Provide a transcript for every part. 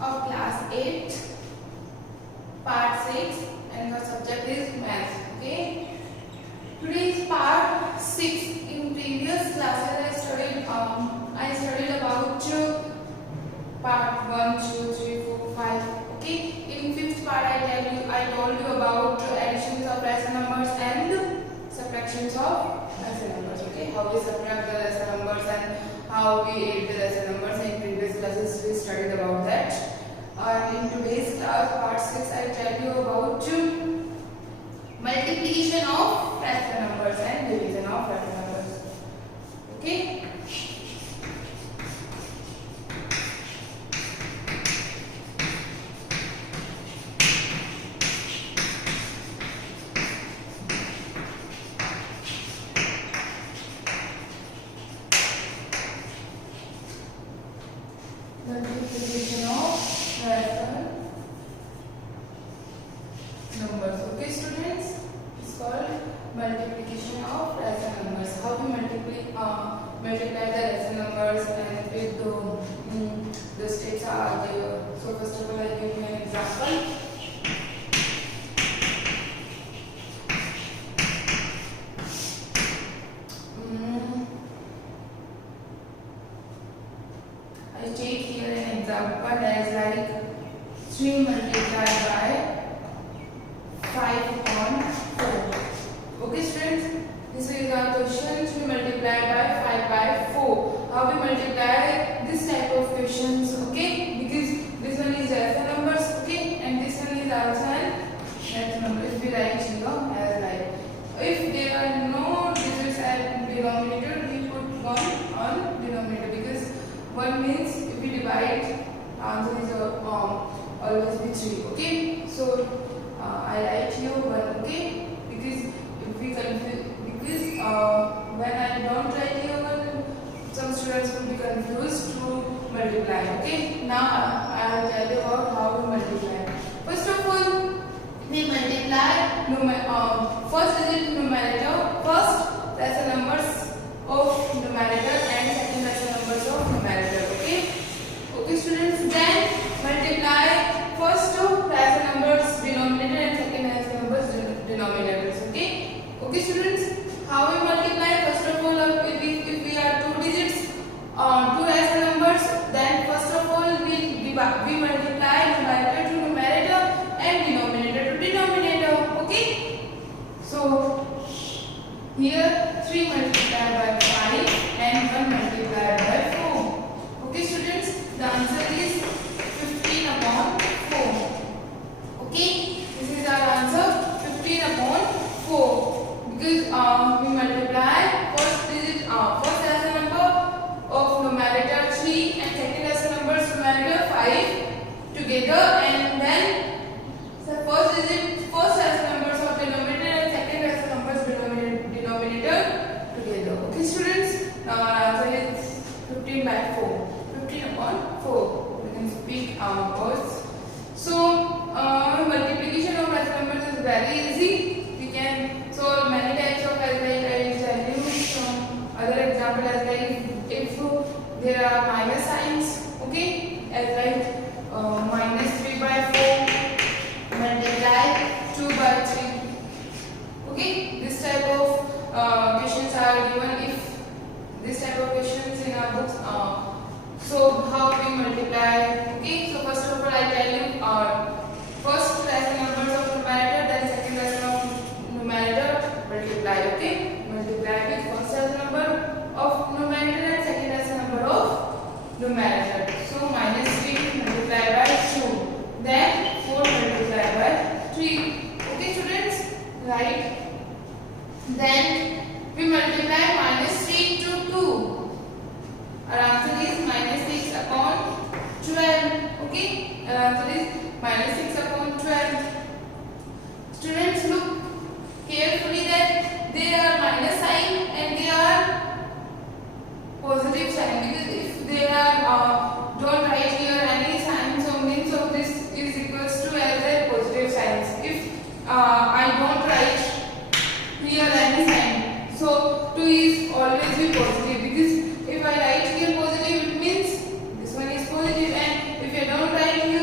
of class 8, part 6, and the subject is math. Okay. Today is part 6. In previous classes I studied about part 1, 2, 3, 4, 5. Okay. In fifth part I told you about additions of rational numbers and subtractions of rational numbers. Okay. How we subtract the rational numbers and how we add the rational numbers. In previous classes we studied about that. In today's class, part 6, I tell you about multiplication of rational numbers and division of rational numbers. Okay. Multiplication of rational numbers. Okay, students, it's called multiplication of rational numbers. How we multiply the rational numbers and with the steps are there. So first of all, I give you an example. I take here an example as like 3 multiplied by 5 upon 4. Okay, students, this is our question. 3 multiplied by 5 by 4. How we multiply this type of questions? Okay, because this one is rational numbers. Okay, and this one is also an rational number. If we write here as like, if there are no digits at denominator, we put 1 on denominator, because 1 means if we divide, answer is always be 3. Okay, so I write here 1. Okay, because if we confuse, because when I don't write here 1, some students will be confused to multiply. Okay, now I will tell you about how we multiply. First of all, we multiply first digit numerator, first rational numbers of numerator and second rational numbers of numerator. Okay, okay, students, then multiply first rational numbers denominator and second rational numbers denominators. Okay, okay, students, how we multiply? First of all, if we are 2 digits, 2 rational numbers, then first of all we multiply numerator to numerator and denominator to denominator. Okay, so here 3 multiplied by 5 and 1 multiplied by 4. Okay, students, the answer is 15 upon 4. Okay, this is our answer, 15 upon 4, because we multiply first digit, first rational number of numerator 3 and second rational numbers numerator 5 together, and then the first digit, first rational numbers of denominator and second rational numbers denominator together. Okay, students, now our answer is 15 by 4, 15 upon 4. We can speak words. So multiplication of rational numbers is very easy. We can solve many types of, as like I tell you some other example, as like if there are minus signs. Okay, as like minus 3 by 4 multiply 2 by 3. Okay, this type of questions are given. If this type of questions in our books, so how we multiply? Okay, so first of all I tell you first rational numbers of numerator, then second rational of numerator multiply. Okay, multiply with first rational number of numerator and second rational number of numerator. So minus 3 multiplied by 2, then 4 multiplied by 3. Okay, students, right? Then we multiply minus 3 to 2. Our answer is minus 6 upon 12. Okay, our answer is minus 6 upon 12. Students, look carefully that there are minus sign and there are positive sign, because if there are don't write here any sign, so means of this is equals to as a positive signs. If I don't write here any sign, so 2 is always be positive, because if I write here positive, it means this one is positive, and if I don't write here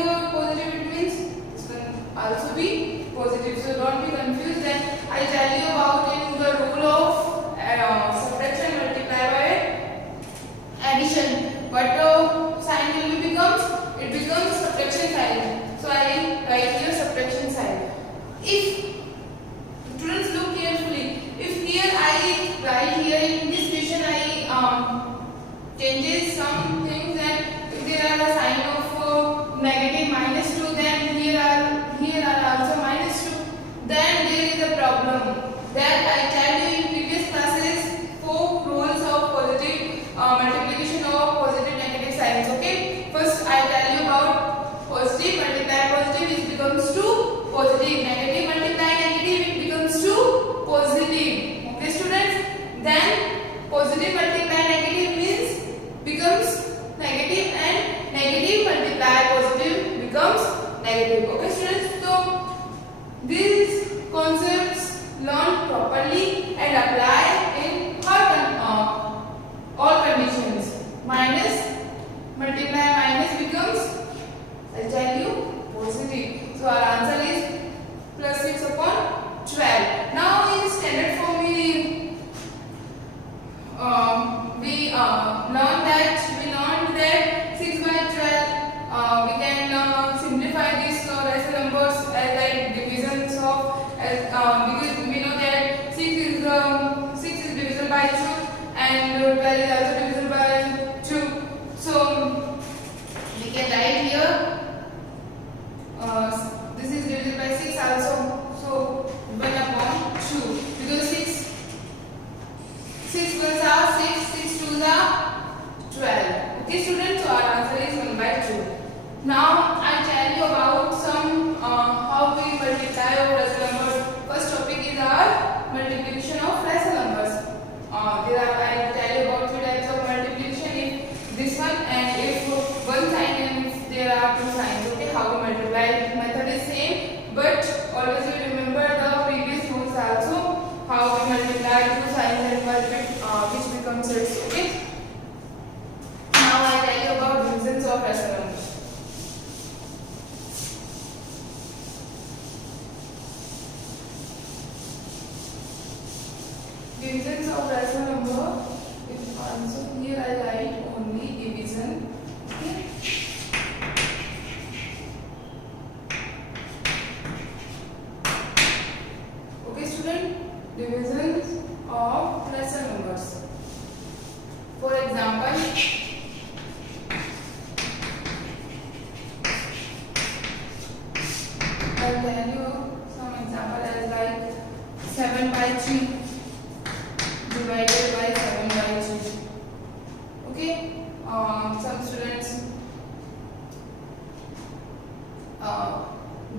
that I tell you in previous classes 4 rules of positive multiplication of positive negative signs. Okay, first I tell you about positive multiply positive, it becomes to positive, negative multiply negative, it becomes to positive. Okay students, then positive multiply negative means becomes negative, and negative multiply positive becomes negative. Okay students, so these concepts learn properly and apply in all conditions. Minus multiply minus becomes, I'll tell you, positive. So our answer is plus 6 upon 12. Now in standard form we learned that 6 by 12 we can simplify these rational numbers as like divisions of because we know that 6 is divisible by 2 and 12 is also divisible by 2. So we can write here this is divisible by 6 also. So 1 upon 2 because 6 ones are 6, 6 twos are 12. Okay students, so our answer is 1 by 2. Now I tell you about some how we multiply of rational numbers. First topic is our multiplication of rational numbers. There are, I tell you about 3 types of multiplication. If this one and if one sign and if there are 2 signs. Okay, how to multiply? Method is same, but always you remember the previous rules also. How we multiply 2 signs and which becomes six. Okay. Now I tell you about divisions of rational numbers. Divisions of rational number. If also here I write only division. Okay. Okay, student. Divisions of rational numbers. For example, I'll tell you some example as like 7 by 3 divided by 7 by 3. Okay, some students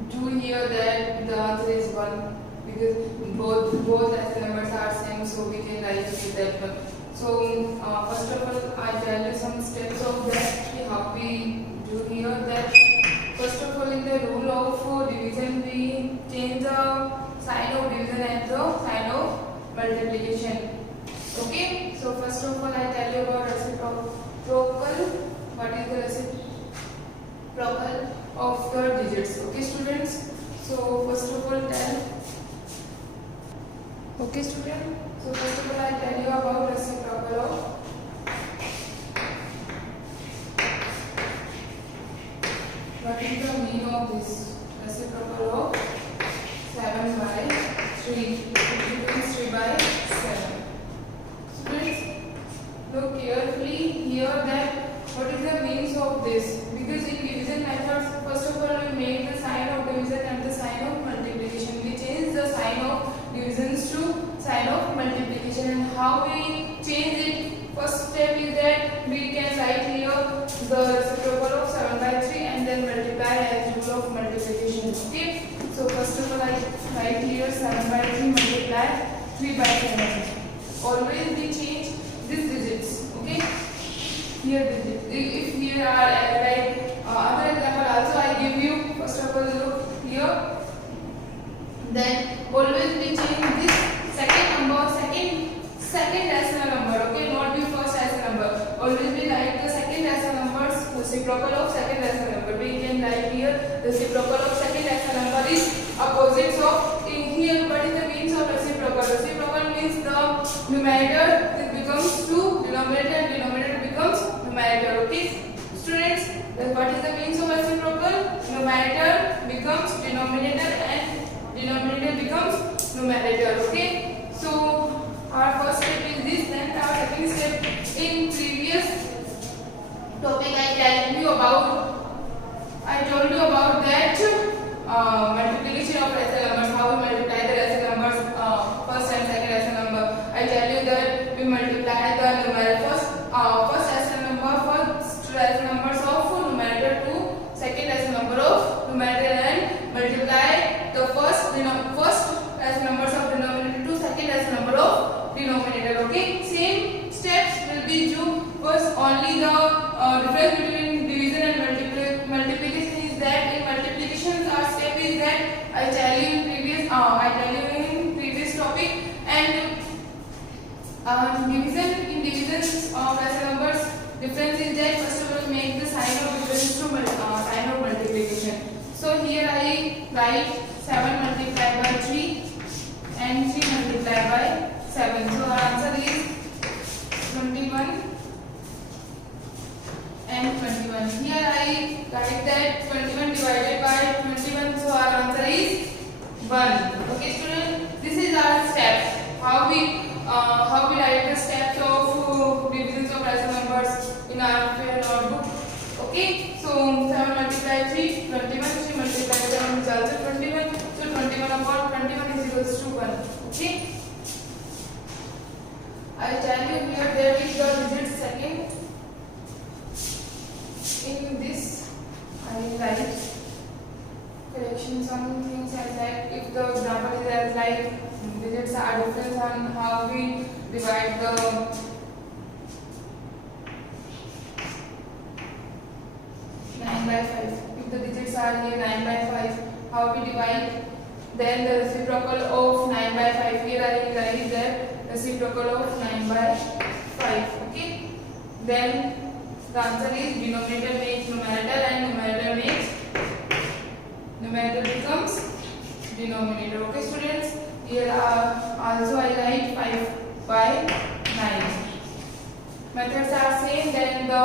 do hear that the answer is 1 because both rational numbers are same, so we can write with that one. So first of all I tell you some steps of that, how we do here. That first of all in the rule of division we change the sign of division and the sign of multiplication. Okay, so first of all I tell you about reciprocal. What is the reciprocal of the digits? Okay students, so first of all tell. Okay student, so first of all I tell you about reciprocal of what is the meaning of this reciprocal of 7 by 3. It becomes 3 by 7. Students, look carefully here that what is the meaning of this, because in division methods first of all we make the sign of division and the sign of multiplication. We change the sign of divisions to sign of multiplication, and how we change it, first step is that we can write here the reciprocal of 7 by 3 and then multiply as rule of multiplication. Okay, so first of all I write here 7 by 3 multiply 3 by 7. Always we change these digits. Okay, here digits. If here are like other example also I give you. First of all look here, then always we change this second number, second rational number. Okay, not the first rational number. Always we write the second rational numbers reciprocal of second rational number. We can write here the reciprocal of second rational number is opposites of. In here what is the means of reciprocal? Reciprocal means the numerator it becomes 2, denominator becomes numerator. Okay students, then what is the means of reciprocal? Numerator becomes denominator and denominator becomes numerator. Okay, so our first step is this. Then our second step, in previous topic I told you about that multiplication of rational numbers, how we multiply the rational numbers. First I difference between division and multiplication is that in multiplication our step is that I tell you in previous topic, and divisions of rational numbers difference is that first of all make the sign of difference to sign of multiplication. So here I write 7 multiplied by 3 and 3 multiplied by 7. So our answer is 21 and 21. Here I write that 21 divided by 21. So our answer is 1. Okay, student. This is our step. How we write the steps of divisions of rational numbers in our notebook. Okay. So 7 multiplied 3, 21. 3 multiplied 7 is also 21. So 21 upon 21 is equals to 1. Okay. I tell you here there is the digit second. In this I will write correction some things as like if the example is as like digits are different on how we divide the 9 by 5. If the digits are here 9 by 5, how we divide, then the reciprocal of 9 by 5. Here I will write the reciprocal of 9 by 5. Okay. Then the answer is denominator makes numerator and numerator becomes denominator. Okay, students. Here also I write 5 by 9. Methods are same. Then the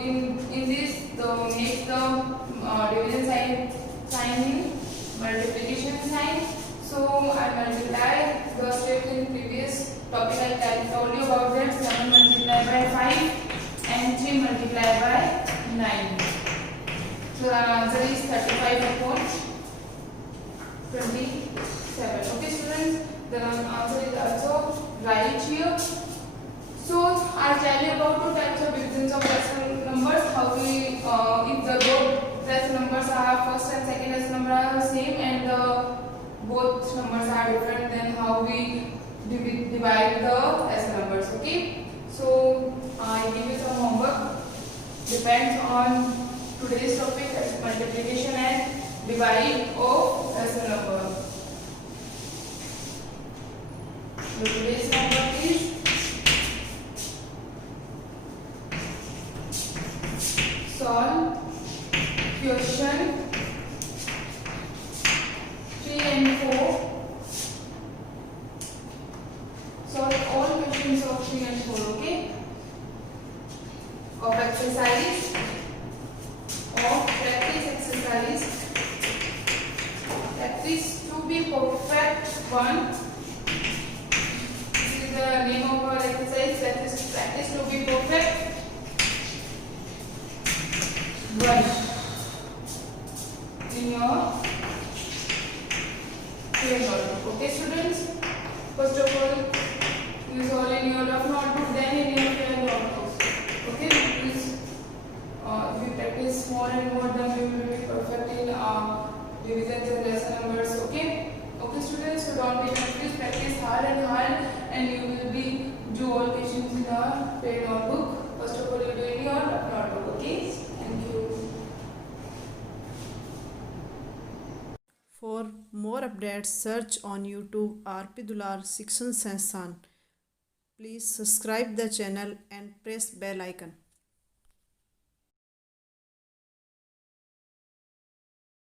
in this the make the division sign in multiplication sign. So I multiply the step in previous topic I told you about that 7 multiplied by 5 and 3 multiplied by 9. So the answer is 35 upon 27. Okay, students, the answer is also right here. So I'll tell you about two types of divisions of rational numbers. How we if the both rational numbers are first and second rational number are same and the both numbers are different, then how we divide the rational numbers. Okay. So I give you some homework. Depends on today's topic as multiplication and divide of rational number. So today's homework is solve question 3 and 4. Solve all questions of 3 and 4. Okay. Of exercise of practice exercise. Practice to be perfect 1. This is the name of our exercise. Practice to be perfect 1 in your notebook. Okay, students. First of all, use all in your rough notebook, then in your clear notebook. Okay, please. If you practice more and more, then you will be perfect in divisions and rational numbers. Okay. Okay, students. So don't be confused. Practice hard, and you will be do all questions in a paid notebook. First of all, you do in your notebook. Okay. Thank you. For more updates, search on YouTube RP Dular Section Sansan. Please subscribe the channel and press bell icon.